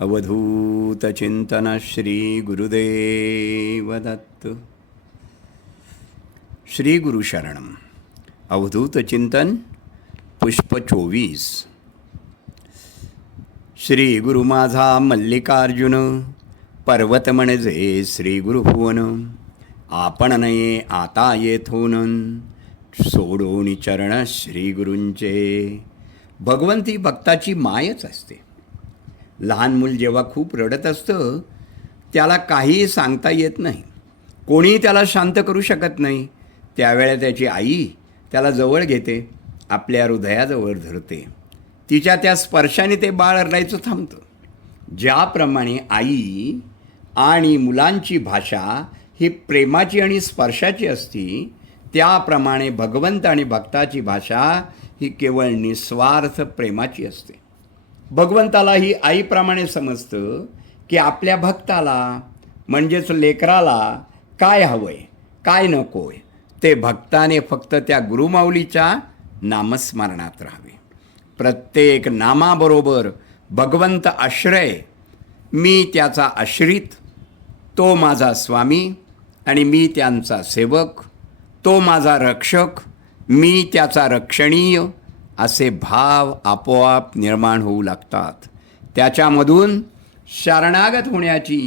अवधूत चिंतन श्री गुरुदेव दत्त. श्री गुरु शरणम. अवधूत चिंतन पुष्प 24. श्री गुरु माझा मल्लिकार्जुन, पर्वत म्हणजे श्री गुरुभुवन. आपण नये आता येथून, सोडून चरण श्री गुरूंचे. भगवंती भक्ताची मायच असते. लहान मूल जेव्हा खूप रडत असतं, त्याला काहीही सांगता येत नाही, कोणीही त्याला शांत करू शकत नाही. त्यावेळेला त्याची आई त्याला जवळ घेते, आपल्या हृदयाजवळ धरते. तिच्या त्या स्पर्शाने ते बाळ रडायचं थांबतं. ज्याप्रमाणे आई आणि मुलांची भाषा ही प्रेमाची आणि स्पर्शाची असती, त्याप्रमाणे भगवंत आणि भक्ताची भाषा ही केवळ निस्वार्थ प्रेमाची असते. भगवंताला ही आईप्रमाणे समजतं की आपल्या भक्ताला म्हणजेच लेकराला काय हवंय काय नकोय ते भक्ताने फक्त त्या गुरुमाऊलीच्या नामस्मरणात राहावे. प्रत्येक नामाबरोबर भगवंत आश्रय, मी त्याचा आश्रित, तो माझा स्वामी आणि मी त्यांचा सेवक, तो माझा रक्षक, मी त्याचा रक्षणीय, असे भाव आपोआप निर्माण होऊ लागतात. त्याच्यामधून शरणागत होण्याची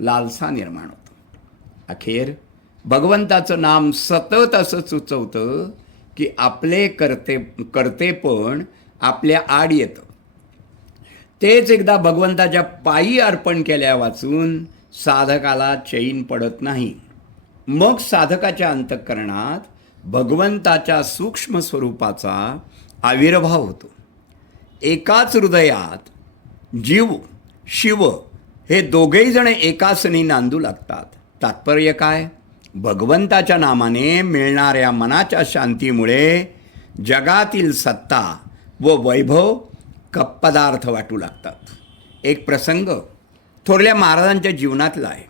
लालसा निर्माण होतो. अखेर भगवंताचं नाम सतत असं सुचवतं की आपले कर्तेपण आपल्या आड येतं. तेच एकदा भगवंताच्या पायी अर्पण केल्या वाचून साधकाला चैन पडत नाही. मग साधकाच्या अंतःकरणात भगवंताच्या सूक्ष्म स्वरूपाचा आविर्भाव होतो. एकाच हृदयात जीव शिव हे दोघेही जण एकासनी नांदू लागतात. तात्पर्य काय? भगवंताच्या नामाने मिळणाऱ्या मनाच्या शांतीमुळे जगातील सत्ता व वैभव कप्पदार्थ वाटू लागतात. एक प्रसंग थोरल्या महाराजांच्या जीवनातला आहे.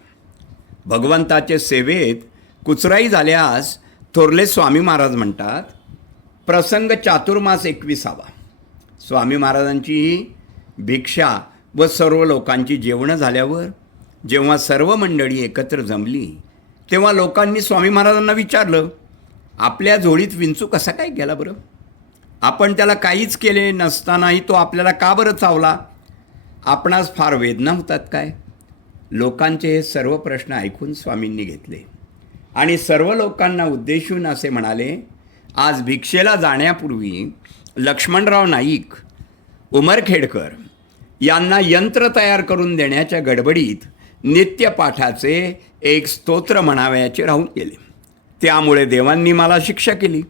भगवंताच्या सेवेत कुचराई झाल्यास थोरले स्वामी महाराज म्हणतात, प्रसंग चातुर्मास 21. स्वामी महाराजांची भिक्षा व सर्व लोकांची जेवणं झाल्यावर जेव्हा सर्व मंडळी एकत्र जमली, तेव्हा लोकांनी स्वामी महाराजांना विचारलं, आपल्या झोळीत विंचू कसा काय गेला बरं? आपण त्याला काहीच केले नसतानाही तो आपल्याला का बरं चावला? आपणास फार वेदना होतात काय? लोकांचे हे सर्व प्रश्न ऐकून स्वामींनी घेतले आणि सर्व लोकांना उद्देशून असे म्हणाले, आज भिक्षेला जाण्यापूर्वी लक्ष्मणराव नाईक, उमरखेडकर यांना यंत्र तयार करून देण्याच्या गडबडीत नित्यपाठाचे एक स्तोत्र म्हणावयाचे राहून गेले. त्यामुळे देवांनी मला शिक्षा केली.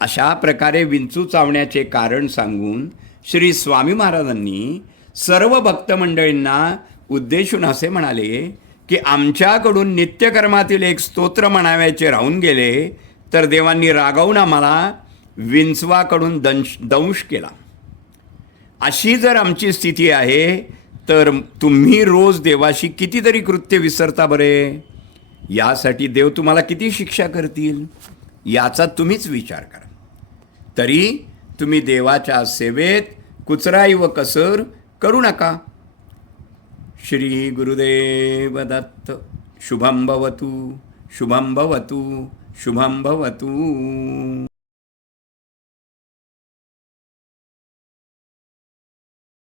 अशा प्रकारे विंचू चावण्याचे कारण सांगून श्री स्वामी महाराजांनी सर्व भक्तमंडळींना उद्देशून असे म्हणाले की आमच्याकडून नित्यकर्मातील एक स्तोत्र म्हणावयाचे राहून गेले, तर देवांनी रागावून आम्हाला विंचवाकडून दंश केला. अशी जर आमची स्थिती आहे, तर तुम्ही रोज देवाशी कितीतरी कृत्य विसरता बरे. यासाठी देव तुम्हाला किती शिक्षा करतील याचा तुम्हीच विचार करा. तरी तुम्ही देवाच्या सेवेत कुचराई व कसर करू नका. श्री गुरुदेव दत्त. शुभं भवतु, शुभं भवतु, शुभं भवतु.